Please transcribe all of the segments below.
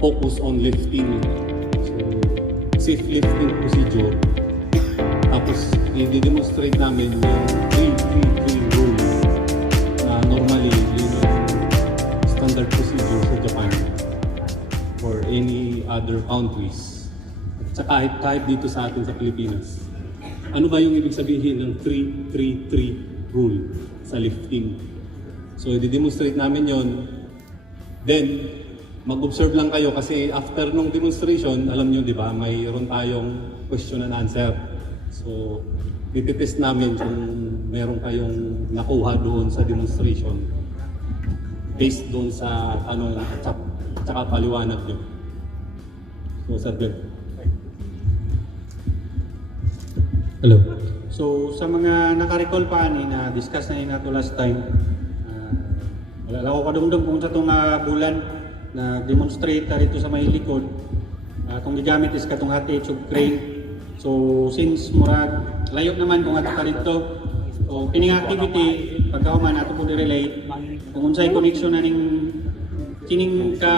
focus on lifting. So, safe lifting procedure. Tapos, i-demonstrate namin yung 3-3-3 rule na normally yun yung standard procedure sa Japan or any other countries. At kahit dito sa atin sa Pilipinas. Ano ba yung ibig sabihin ng 3-3-3 rule sa lifting? So, i-demonstrate namin yon. Then, mag-observe lang kayo kasi after nung demonstration, alam nyo di ba, mayroon tayong question and answer. So, ititest namin kung meron kayong nakuha doon sa demonstration based doon sa tanong at saka paliwanag nyo. So, Sir Glenn. Hello. So sa mga naka-recall pa ni na discuss na nato last time, wala lang ako kadumdum kung sa itong bulan na demonstrate dito sa may likod. Itong gigamit is katong hati tube crane. So since murag layo naman kung ato ka dito, so kining activity pagkahuman ato po i-relate kung unsay connection na ning kining ka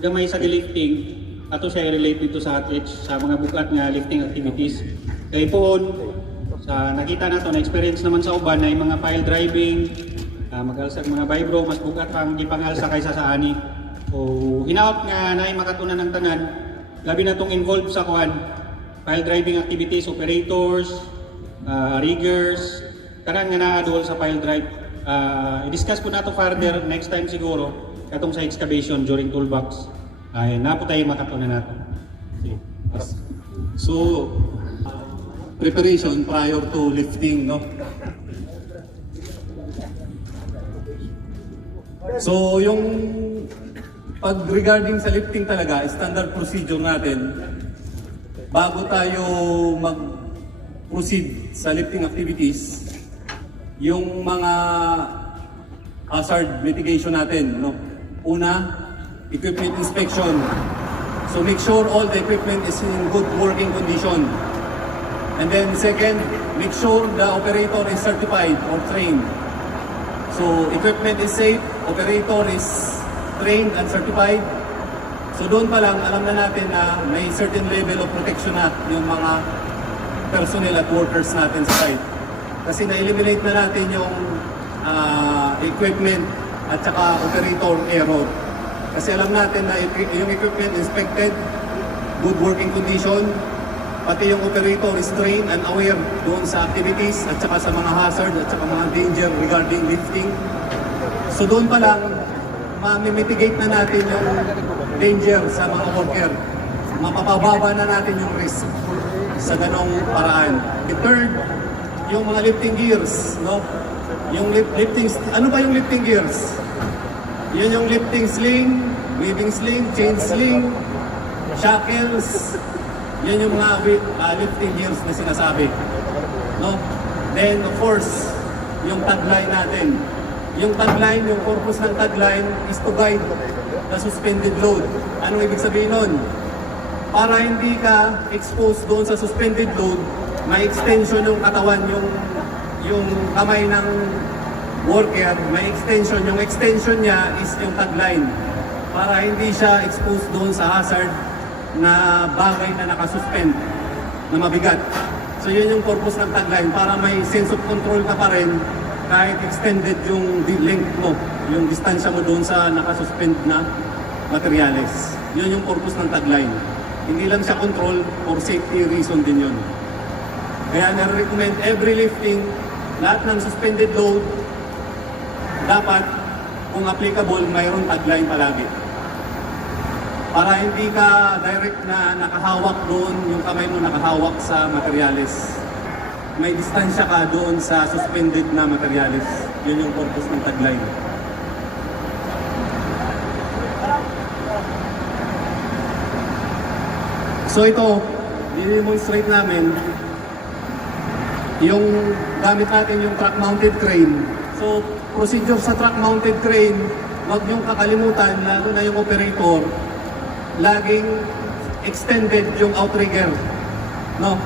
gamay sa lifting ato siya i-relate dito sa HH sa mga bukat nga lifting activities. Kaya po, sa nakita nato na experience naman sa uban na yung mga pile driving, mag-alsag mga vibro, mas bukat pang ipangalsa kaysa sa ani. So, hinaot nga na yung makatunan ng tanan, labi na itong involved sa pile driving activities, operators, riggers, karang nga na-adol sa pile drive. I-discuss po na ito further next time siguro, katong sa excavation during toolbox. Na po tayo makatunan natin. So, preparation prior to lifting, no? So, yung pag regarding sa lifting talaga, standard procedure natin, bago tayo mag-proceed sa lifting activities, yung mga hazard mitigation natin, no? Una, equipment inspection. So, make sure all the equipment is in good working condition. And then second, make sure the operator is certified or trained. So equipment is safe, operator is trained and certified. So doon pa lang, alam na natin na may certain level of protection na yung mga personnel at workers natin sa site. Kasi na-eliminate na natin yung equipment at saka operator error. Kasi alam natin na yung equipment inspected, good working condition, pati yung operator is trained and aware doon sa activities at saka sa mga hazard at saka mga danger regarding lifting. So doon pa lang, ma-mitigate na natin yung danger sa mga worker. Mapapababa na natin yung risk sa ganong paraan. The third, yung mga lifting gears, no? Yung lifting, ano ba yung lifting gears? Yun yung lifting sling, weaving sling, chain sling, shackles. Yan yung mga lifting gears na sinasabi. No? Then, of course, yung tagline natin. Yung tagline, yung purpose ng tagline is to guide the suspended load. Anong ibig sabihin nun? Para hindi ka exposed doon sa suspended load, may extension yung katawan, yung kamay ng worker, may extension. Yung extension niya is yung tagline. Para hindi siya exposed doon sa hazard na bagay na nakasuspend, na mabigat. So yun yung purpose ng tagline, para may sense of control ka pa rin kahit extended yung length mo, yung distansya mo doon sa nakasuspend na materyales. Yun yung purpose ng tagline. Hindi lang siya control, for safety reason din yun. Kaya na-recommend every lifting, lahat ng suspended load, dapat, kung applicable, mayroong tagline palagi. Para hindi ka direct na nakahawak doon, yung kamay mo nakahawak sa materyales. May distansya ka doon sa suspended na materyales. Yun yung purpose ng tagline. So ito, i-demonstrate namin yung gamit natin yung truck-mounted crane. So procedure sa truck-mounted crane, huwag niyong kakalimutan, lalo na yung operator, laging extended yung outrigger, no?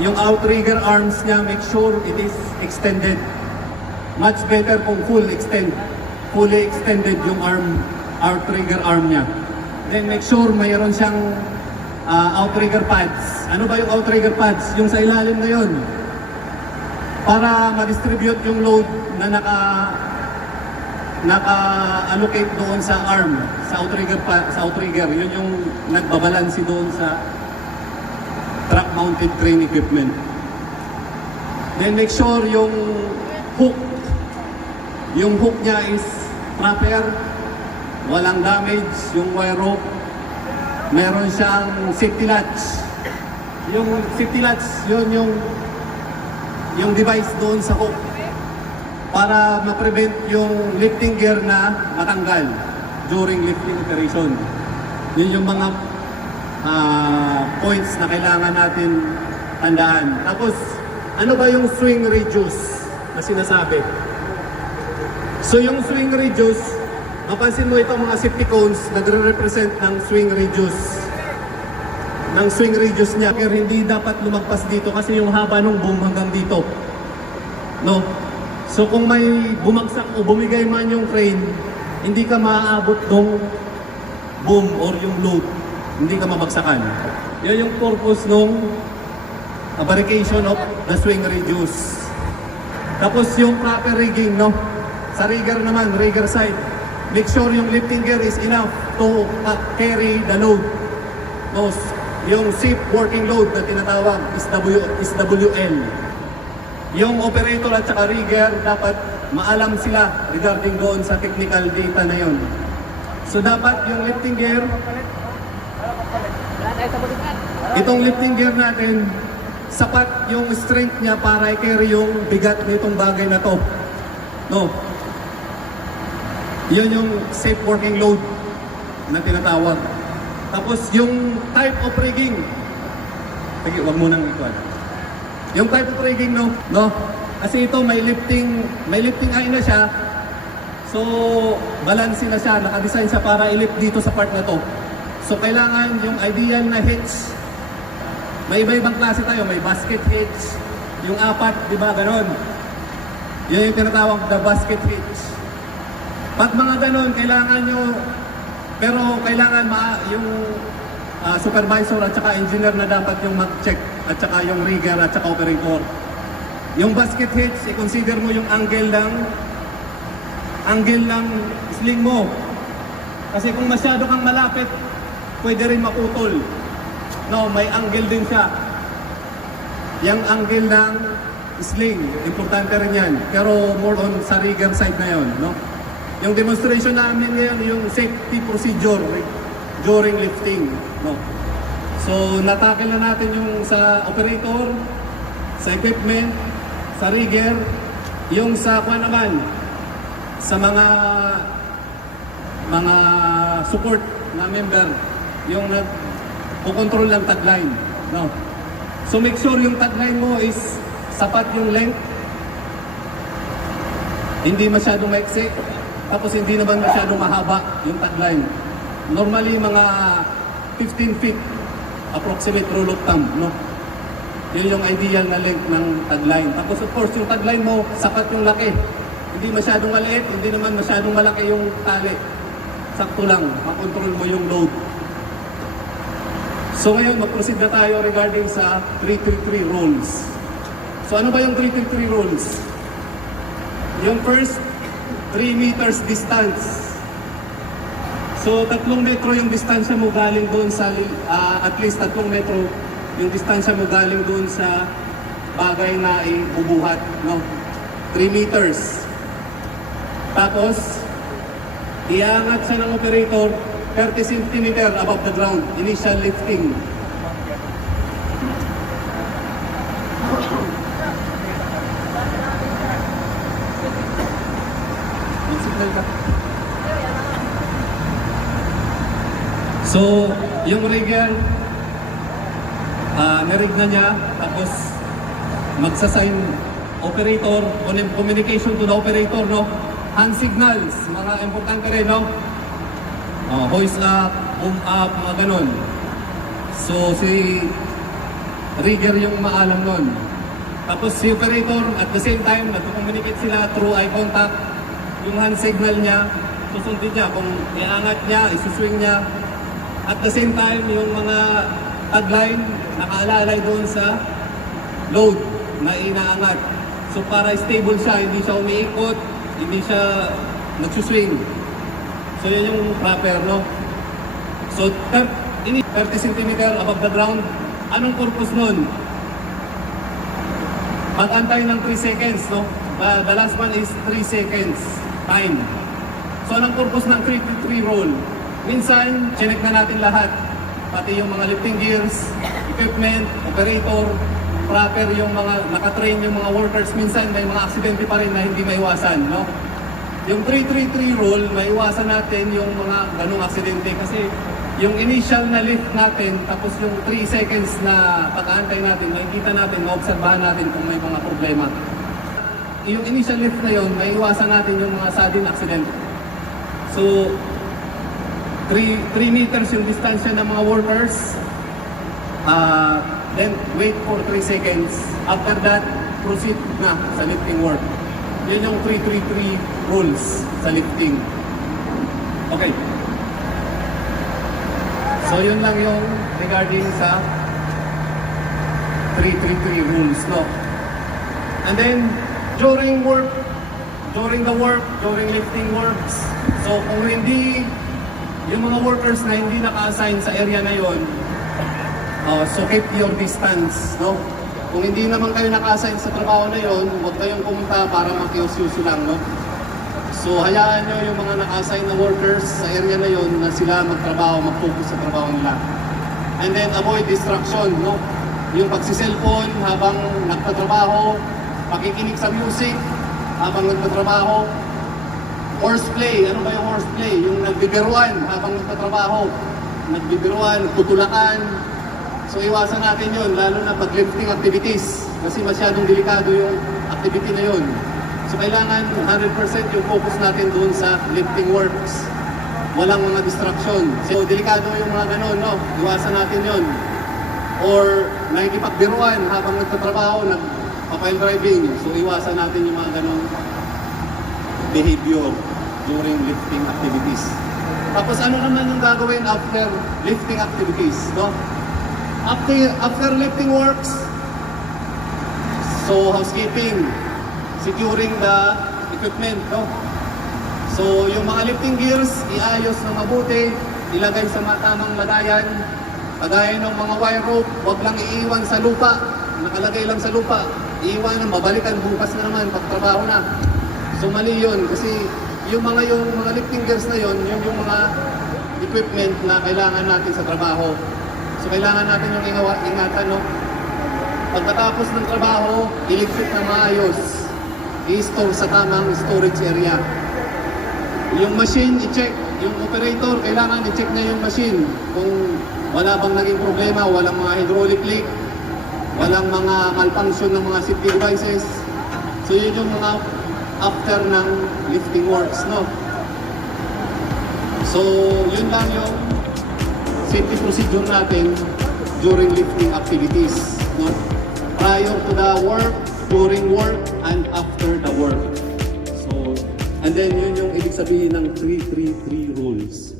Yung outrigger arms niya, make sure it is extended. Much better kung fully extended yung outrigger arm niya. Then make sure mayroon siyang outrigger pads. Ano ba yung outrigger pads? Yung sa ilalim na yun. Para ma-distribute yung load na naka-allocate doon sa arm, sa outrigger. Yun yung nagbabalansi doon sa truck-mounted crane equipment. Then make sure yung hook niya is proper, walang damage, yung wire rope. Meron siyang safety latch. Yung safety latch, yun yung device doon sa hook para ma-prevent yung lifting gear na matanggal during lifting operation. Yun yung mga points na kailangan natin tandaan. Tapos, ano ba yung swing radius na sinasabi? So yung swing radius, mapansin mo itong mga safety cones nagre-represent ng swing radius. Ng swing radius niya. Pero hindi dapat lumagpas dito kasi yung haba ng boom hanggang dito. No? So kung may bumagsak o bumigay man yung crane, hindi ka maaabot ng boom or yung load. Hindi ka mabagsakan. Yan yung purpose ng fabrication of the swing radius. Tapos yung proper rigging, no? Sa rigger naman, rigger side, make sure yung lifting gear is enough to carry the load. No? Yung safe working load na tinatawag is WL. Yung operator at saka rigger, dapat maalam sila regarding doon sa technical data na yon. So dapat yung lifting gear, itong lifting gear natin, sapat yung strength niya para i-carry yung bigat nitong bagay na to. No? Yun yung safe working load na tinatawag. Tapos yung type of rigging. Sige, wag mo nang ikuan. Yung type of rigging, no? Kasi ito may lifting eye na siya. So, balance na siya, naka-design siya para i-lift dito sa part na to. So, kailangan yung ideal na hitch. May iba-ibang klase tayo, may basket hitch, yung apat, di ba, ganon. Yun yung tinatawag na basket hitch. Pag mga ganon, kailangan nyo, pero kailangan yung supervisor at saka engineer na dapat yung mag-check at saka yung rigger at saka operator. Yung basket hitch, i-consider mo yung angle ng sling mo. Kasi kung masyado kang malapit, pwede rin maputol. No, may angle din siya. Yung angle ng sling, importante rin yan. Pero more on sa rigger side na yon, no? Yung demonstration namin ngayon, yung safety procedure during lifting, no? So, natakil na natin yung sa operator, sa equipment, sa rigger, yung sa kuha naman, sa mga support na member, yung nag-control ng tagline, no? So, make sure yung tagline mo is sapat yung length, hindi masyadong maiksi, tapos hindi naman masyadong mahaba yung tagline. Normally, mga 15 feet approximate rule of thumb, no? Yun yung ideal na length ng tagline. Tapos of course, yung tagline mo, sapat yung laki. Hindi masyadong maliit, hindi naman masyadong malaki yung tali. Sakto lang, makontrol mo yung load. So ngayon, mag-proceed na tayo regarding sa 333 rules. So ano ba yung 333 rules? Yung first, 3 meters distance. So 3 metro yung distansya mo galing doon sa, at least 3 metro yung distansya mo galing doon sa bagay na ibubuhat, no? 3 meters. Tapos, iangat siya ng operator 30 cm above the ground, initial lifting. So, yung rigger, nirig na niya, tapos magsasign operator, communication to the operator, no? Hand signals, mga importante rin, no? Hoist up, boom up, mga ganun. So, si rigger yung maalam nun. Tapos si operator, at the same time, nagko-communicate sila through eye contact. Yung hand signal niya, susundin niya. Kung iangat niya, isuswing niya, At the same time, yung mga tagline nakaalalay doon sa load na inaangat. So para stable siya, hindi siya umiikot, hindi siya nagsuswing. So yun yung proper, no? So 30 cm above the ground. Anong purpose nun? Pag-antay ng 3 seconds, no? The last one is 3 seconds time. So anong purpose ng 3-3 roll? Minsan, chinek na natin lahat. Pati yung mga lifting gears, equipment, operator, proper yung mga nakatrain yung mga workers. Minsan may mga aksidente pa rin na hindi maiwasan, no? Yung 3-3-3 roll, maiwasan natin yung mga ganung aksidente kasi yung initial na lift natin, tapos yung 3 seconds na pag-aantay natin, makikita natin, maobserbahan natin kung may mga problema. Yung initial lift na yun, maiwasan natin yung mga sudden accident. So, 3 meters yung distansya ng mga workers. Then, wait for 3 seconds. After that, proceed na sa lifting work. Yun yung 3-3-3 rules sa lifting. Okay. So, yun lang yung regarding sa 3-3-3 rules, no? And then, during lifting works, so kung hindi, yung mga workers na hindi naka-assign sa area na yon, so keep your distance, no? Kung hindi naman kayo naka-assign sa trabaho na yon, huwag kayong pumunta para makiusyuso lang, no? So hayaan nyo yung mga naka-assign na workers sa area na yon na sila magtrabaho, mag-focus sa trabaho nila. And then avoid distraction, no? Yung pagsiselfone habang nagtatrabaho, pakikinig sa music habang nagtatrabaho, horseplay. Ano ba yung horseplay? Yung nagbibiruan habang nagtatrabaho. Nagbibiruan, tutulakan. So iwasan natin yun, lalo na pag lifting activities. Kasi masyadong delikado yung activity na yun. So kailangan 100% yung focus natin doon sa lifting works. Walang mga distraction. So delikado yung mga ganun, no? Iwasan natin yun. Or nakikipagbiruan habang nagtatrabaho, nagpa-file driving. So iwasan natin yung mga ganun behavior during lifting activities. Tapos ano naman yung gagawin after lifting activities, no? After lifting works, so housekeeping, securing the equipment, no? So yung mga lifting gears, iayos ng mabuti, ilagay sa tamang lagayan, kagaya ng mga wire rope, wag lang iiwan sa lupa, nakalagay lang sa lupa, iiwanan, mabalikan bukas na naman, pagtrabaho na. So mali yun, kasi yung mga lifting gears na yun, yung mga equipment na kailangan natin sa trabaho. So kailangan natin yung ingatan, no? Pagkatapos ng trabaho, iligpit na maayos, i-store sa tamang storage area. Yung machine, i-check. Yung operator, kailangan i-check niya yung machine. Kung wala bang naging problema, walang mga hydraulic leak, walang mga malfunction ng mga safety devices. So yun yung mga after ng lifting works, no? So yun lang yung safety procedure natin during lifting activities, no? Prior to the work, during work, and after the work. So, and then yun yung ibig sabihin ng 3-3-3 rules.